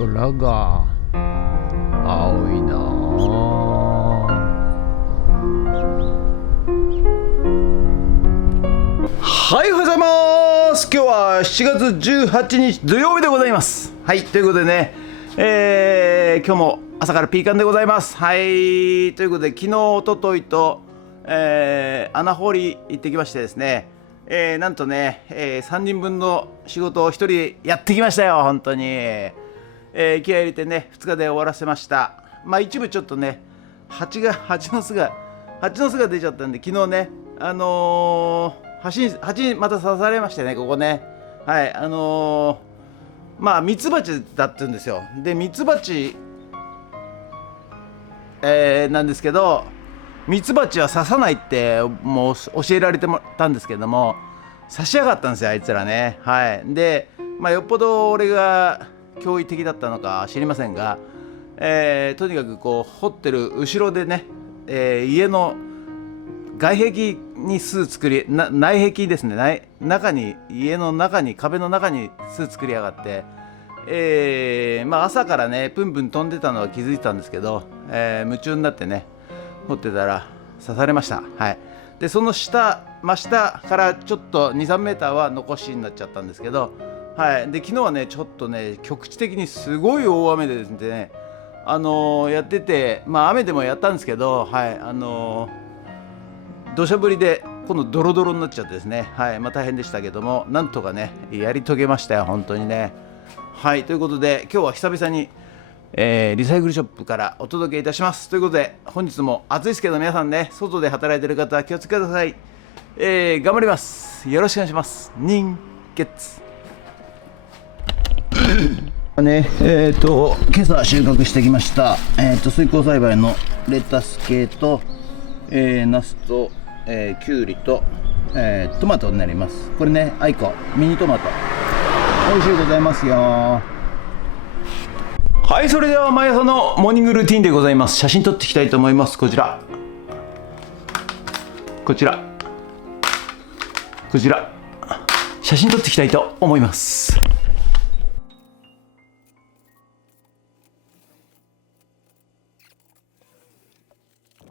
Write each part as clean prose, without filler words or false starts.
空が青いなはい、おはようございます。今日は7月18日土曜日でございます。はい、ということでね、今日も朝からピーカンでございます。はい、ということで昨日、おとといと、穴掘り行ってきましてですね、なんとね、3人分の仕事を1人やってきましたよ、本当に。気合い入れてね、2日で終わらせました。まあ一部ちょっとね、蜂の巣が出ちゃったんで、昨日ね、蜂にまた刺されましてね、ここね。はい、まあミツバチだって言うんですよ。で、ミツバチ、なんですけど、ミツバチは刺さないってもう教えられてたんですけども、刺しやがったんですよ、あいつらね。はい。で、まあよっぽど俺が驚異的だったのか知りませんが、とにかくこう掘ってる後ろでね、家の外壁に巣作り、内壁ですね、中に、家の中に、壁の中に巣作りやがって、まあ朝からねプンプン飛んでたのは気づいてたんですけど、夢中になってね掘ってたら刺されました。はい。でその真下からちょっと 2,3 メーターは残しになっちゃったんですけど、はい。で昨日はねちょっとね局地的にすごい大雨でですね、やってて、まあ雨でもやったんですけど、はい、土砂降りで今度ドロドロになっちゃってですね、はい、まあ大変でしたけども、なんとかねやり遂げましたよ、本当にね。はい、ということで今日は久々に、リサイクルショップからお届けいたします。ということで本日も暑いですけど、皆さんね外で働いてる方は気をつけてください。頑張ります。よろしくお願いします。人血ね、今朝収穫してきました、水耕栽培のレタス系と、ナスと、キュウリと、トマトになります。これね、アイコミニトマト美味しいございますよ。はい、それでは毎朝のモーニングルーティンでございます。写真撮っていきたいと思います。こちら写真撮っていきたいと思います。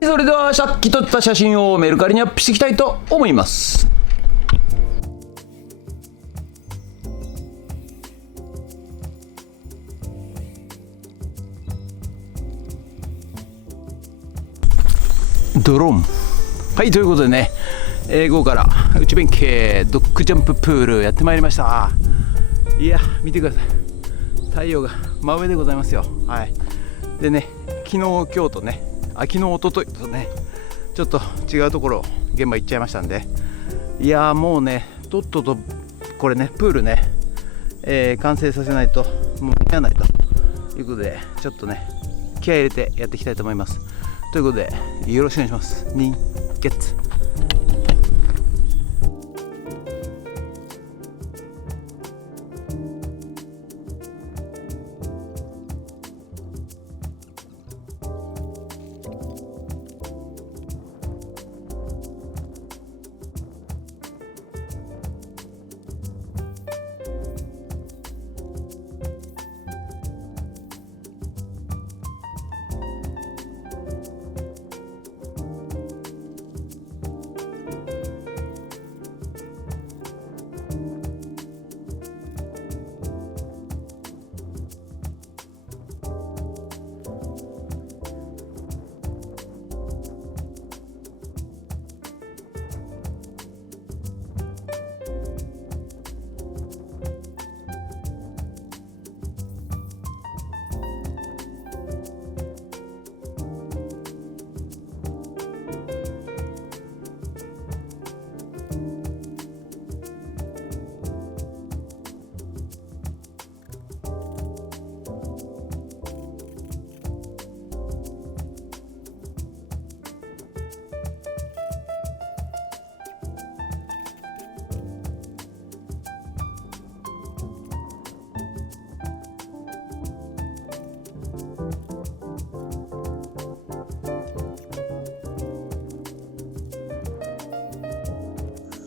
それではさっき撮った写真をメルカリにアップしていきたいと思います。ドローン。はい、ということでね、午後から内弁慶ドッグジャンププールやってまいりました。いや見てください、太陽が真上でございますよ。はい。でね、昨日今日とね、昨日一昨日とねちょっと違うところ現場行っちゃいましたんで、いやもうねとっととこれねプールね、完成させないともう間に合わないということで、ちょっとね気合い入れてやっていきたいと思います。ということでよろしくお願いします。人月。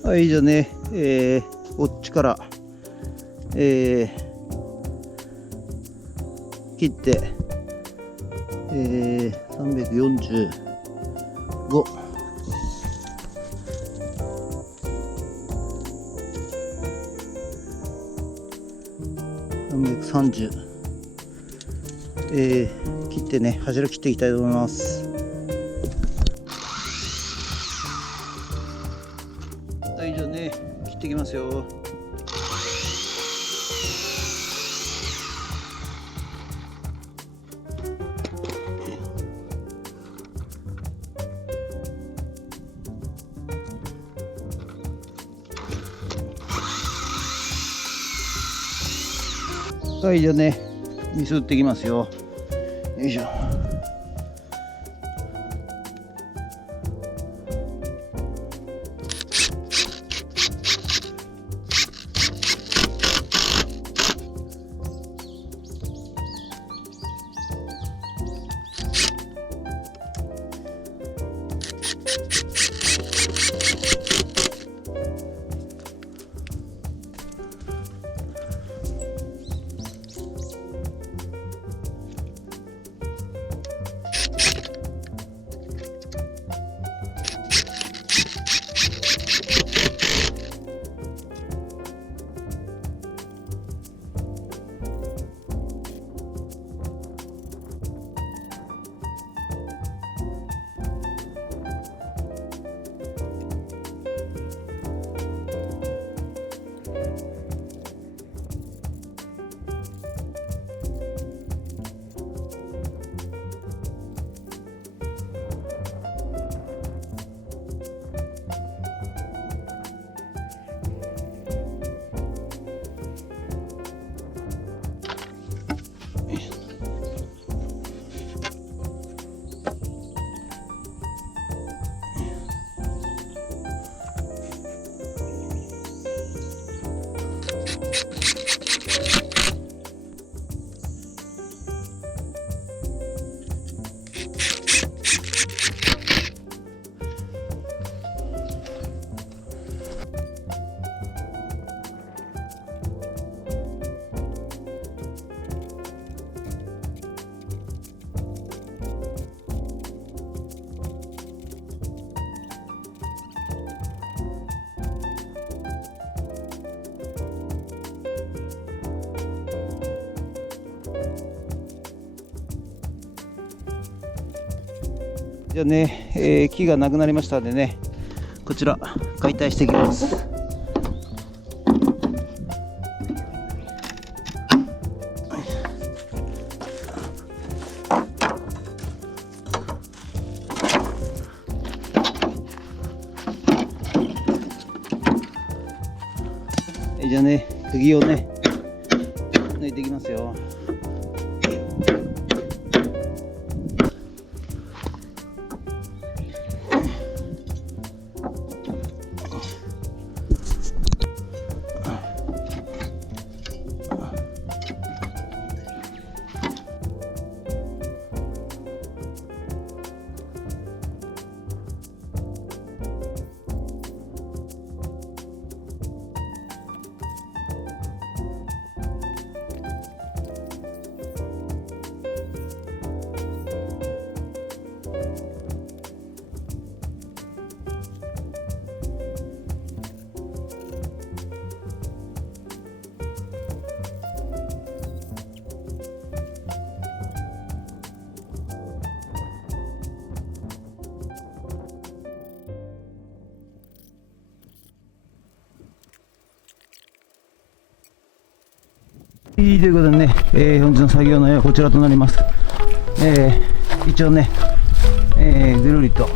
はい、じゃあね、こっちから、切って、345、330、切ってね、柱切っていきたいと思います。はい、じゃあね、切っていきますよ。はい、じゃあね、水打っていきますよ。よいしょ。じゃあね、木がなくなりましたんでね、こちら解体していきます。じゃあね、釘をね抜いていきますよ。ということでね、本日の作業の絵はこちらとなります。一応ね、ぐるりと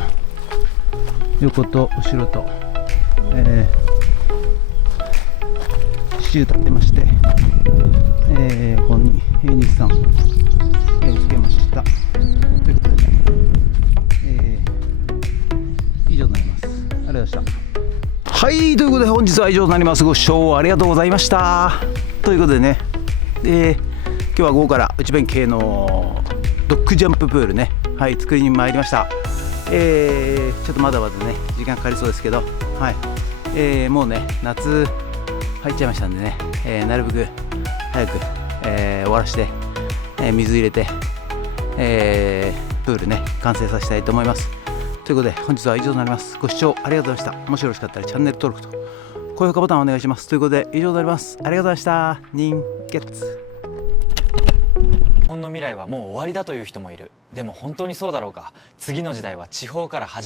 横と後ろと、支柱立てまして、ここに日産、つけました。ということで、以上になります。ありがとうございました。はい、ということで本日は以上となります。ご視聴ありがとうございました。ということでね、今日は午後から内弁慶のドッグジャンププールね、はい、作りに参りました。ちょっとまだまだね時間かかりそうですけど、はい、もうね夏入っちゃいましたんでね、なるべく早く、終わらして、水入れて、プールね完成させたいと思います。ということで本日は以上になります。ご視聴ありがとうございました。もしよろしかったらチャンネル登録と高評価ボタンをお願いします。ということで以上になります。ありがとうございました。人月。日本の未来はもう終わりだという人もいる。でも本当にそうだろうか。次の時代は地方から始まる